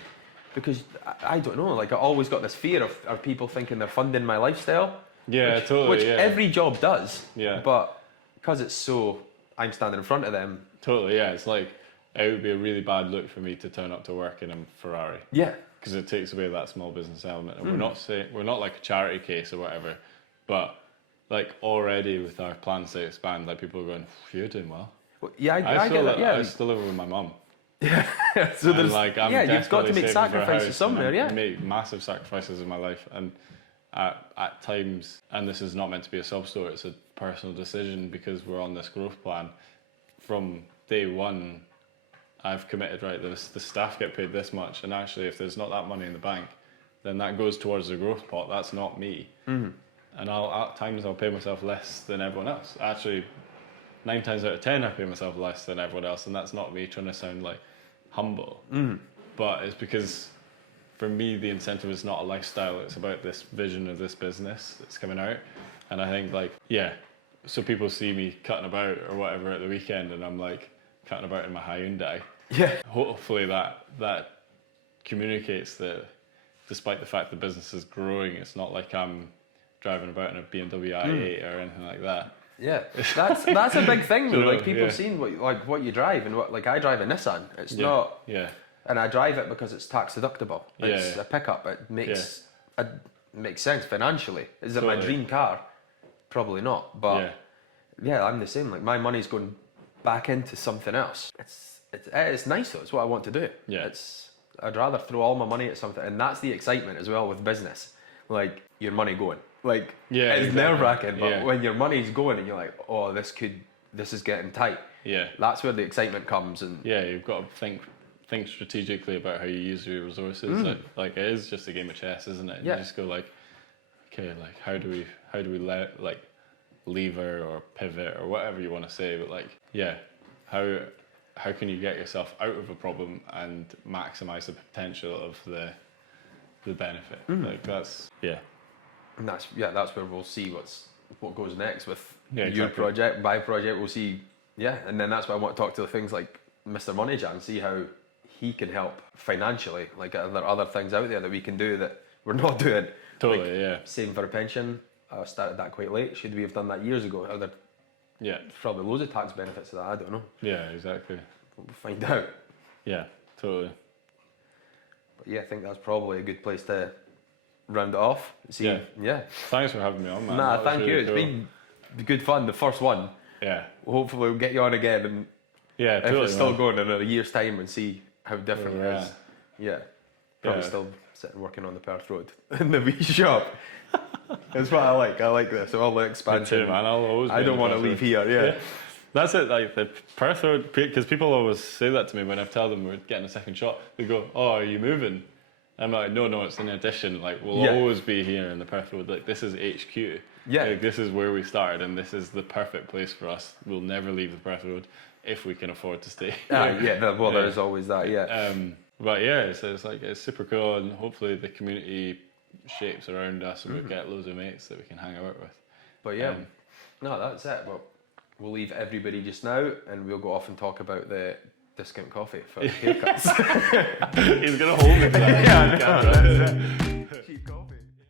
Because I don't know, like I always got this fear of people thinking they're funding my lifestyle. Yeah, totally. Which every job does. Yeah. But because it's so, I'm standing in front of them. Totally, yeah. It's like, it would be a really bad look for me to turn up to work in a Ferrari. Yeah. Because it takes away that small business element. And we're not like a charity case or whatever, but like already with our plans to expand, like people are going, you're doing well. Yeah, I get that. Yeah. I still live with my mum. Yeah. So there's, like, you've got to make sacrifices somewhere. Yeah. Make massive sacrifices in my life, and at times, and this is not meant to be a sub story. It's a personal decision because we're on this growth plan. From day one, I've committed, right, the staff get paid this much, and actually if there's not that money in the bank, then that goes towards the growth pot. That's not me. And at times I'll pay myself less than everyone else. Actually, 9 times out of 10 I pay myself less than everyone else, and that's not me trying to sound like humble. But it's because for me the incentive is not a lifestyle, it's about this vision of this business that's coming out. And I think like, so people see me cutting about or whatever at the weekend, and I'm like cutting about in my Hyundai. Yeah. Hopefully that communicates that despite the fact the business is growing, it's not like I'm driving about in a BMW i8 or anything like that. Yeah, that's a big thing though. Like people seeing what you drive, and what, like I drive a Nissan. It's not. Yeah. And I drive it because it's tax deductible. It's a pickup. It makes makes sense financially. Is it my dream car? Probably not. But I'm the same. Like my money's going back into something else. It's nice though. It's what I want to do. Yeah. I'd rather throw all my money at something, and that's the excitement as well with business. Like your money going. Like it's nerve-wracking, but when your money's going and you're like, oh, this is getting tight. Yeah. That's where the excitement comes. And you've got to think strategically about how you use your resources. Like it is just a game of chess, isn't it? Yeah. You just go like, okay, like how do we lever or pivot or whatever you want to say, but like how can you get yourself out of a problem and maximize the potential of the benefit? Like that's And that's where we'll see what goes next with your exactly. project, my project. We'll see, and then that's why I want to talk to things like Mr. Moneyjan and see how he can help financially. Like are there other things out there that we can do that we're not doing? Totally, like, saving for a pension. I started that quite late. Should we have done that years ago? Are there probably loads of tax benefits to that? I don't know. Yeah, exactly. We'll find out. Yeah, totally. But I think that's probably a good place to round it off. See, Thanks for having me on, man. Nah, thank you. Cool. It's been good fun. The first one. Yeah. Hopefully we'll get you on again, and totally, if it's still going in a year's time, and see how different it is. Yeah. Probably still sitting working on the Perth Road in the wee shop. That's what I like. I like this. All the expansion. Me too, man. I don't want to leave here. Yeah. That's it. Like the Perth Road, because people always say that to me when I tell them we're getting a second shot. They go, "Oh, are you moving?" I'm like, no, it's an addition. Like, we'll always be here in the Perth Road. Like, this is HQ. Yeah. Like, this is where we started, and this is the perfect place for us. We'll never leave the Perth Road if we can afford to stay. There's always that, But it's super cool, and hopefully the community shapes around us, and we get loads of mates that we can hang out with. But that's it. Well, we'll leave everybody just now, and we'll go off and talk about the discount coffee for haircuts. He's going to hold me to that. That's it.